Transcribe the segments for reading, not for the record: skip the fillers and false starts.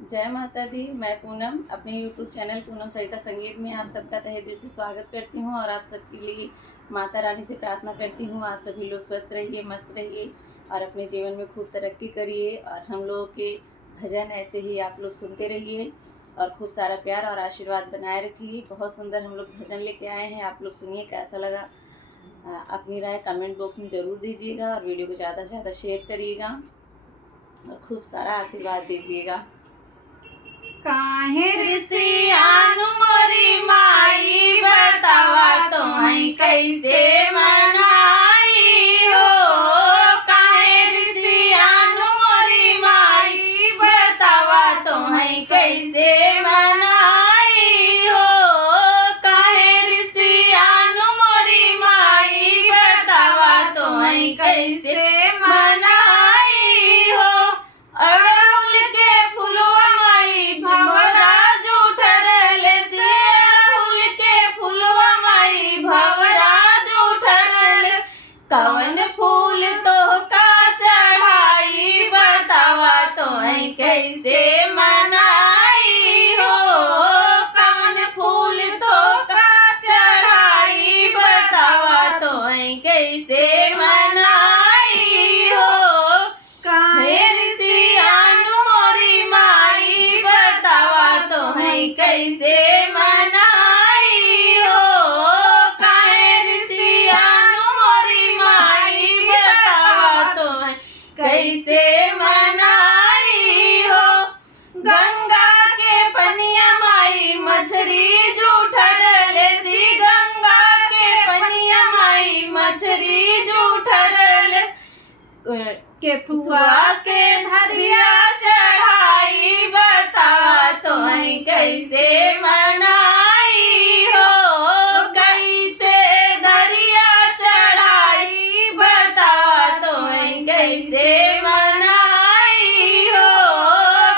जय माता दी। मैं पूनम अपने YouTube चैनल पूनम सरिता संगीत में आप सबका तहे दिल से स्वागत करती हूँ और आप सबके लिए माता रानी से प्रार्थना करती हूँ आप सभी लोग स्वस्थ रहिए, मस्त रहिए और अपने जीवन में खूब तरक्की करिए। और हम लोगों के भजन ऐसे ही आप लोग सुनते रहिए और खूब सारा प्यार और आशीर्वाद बनाए रखिए। बहुत सुंदर हम लोग भजन लेके आए हैं, आप लोग सुनिए कैसा लगा। अपनी राय कमेंट बॉक्स में ज़रूर दीजिएगा और वीडियो को ज़्यादा से ज़्यादा शेयर करिएगा और खूब सारा आशीर्वाद दीजिएगा। काहे ऋषियानु मोरी माई बतावा तुम्हें कैसे मनाई हो। काहे ऋषियानु मोरी माई बतावा तुम्हें कैसे मनाई हो। काहे ऋषियानु मोरी माई बतावा तुम्हें कैसे मनाई हो। अड़हुल के फुलवा माई भवराज उठरले से, अड़हुल के फुलवा माई भवराज उठरले। कवन फूल तो का चढ़ाई बतावा तोहं कैसे मनाई हो। कवन फूल तो का चढ़ाई बतावा तोहं कैसे मनाई हो। कैसे मनाई हो। काहे ऋषियानु मोरी माई बतावा तोहं कैसे मनाई हो। गंगा के पनिया माई मछरी जूठरले सी, गंगा के पनिया माई मछरी जूठरले। केथुआ के धरिया चढ़ाई बतावा तोहं कैसे मनाई हो। कैसे धरिया चढ़ाई बतावा तोहं कैसे मनाई हो।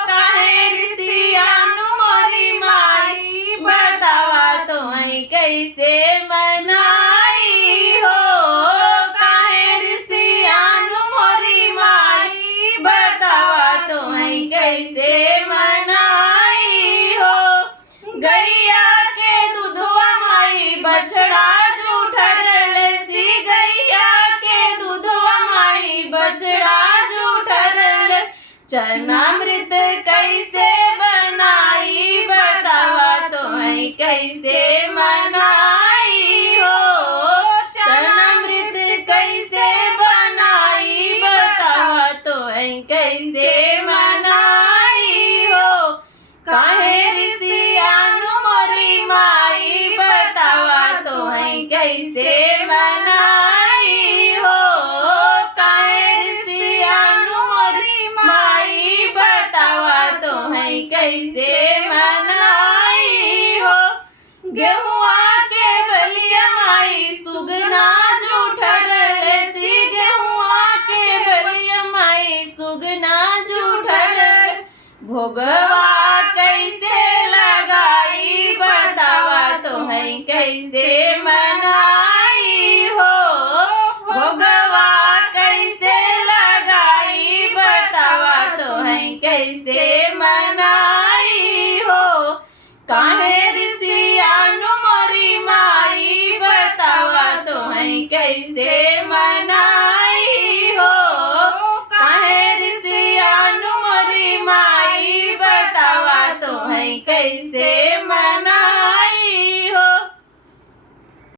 काहे ऋषियानु मोरी माई बतावा तोहं कैसे मनाई हो। काहे ऋषियानु मोरी माई बतावा तोहं कैसे मनाई हो। गैया के दूधवा माई बछड़ा जूठरले सी, गैया के दूधवा माई बछड़ा जूठरले। चरणामृत कैसे बनाई बतावा तोहं कैसे मनाई हो। चरणामृत कैसे बनाई बतावा तोहं कैसे मनाई हो। काहे ऋषियानु मोरी माई बतावा तोहं कैसे मनाई हो। काहे ऋषियानु मोरी माई बतावा तोहं कैसे मनाई हो। गेहुआ के बलिया माई सुगना जूठरले सी, गेहुआ के बलिया माई सुगना जूठरले। भोगवा कैसे लगाई बतावा तोहं कैसे मनाई हो। भोगवा कैसे लगाई बतावा तोहं कैसे मनाई हो। काहे ऋषियानु मोरी माई बतावा तोहं कैसे मनाई हो। काहे ऋषियानु मोरी माई बतावा तोहं कैसे मना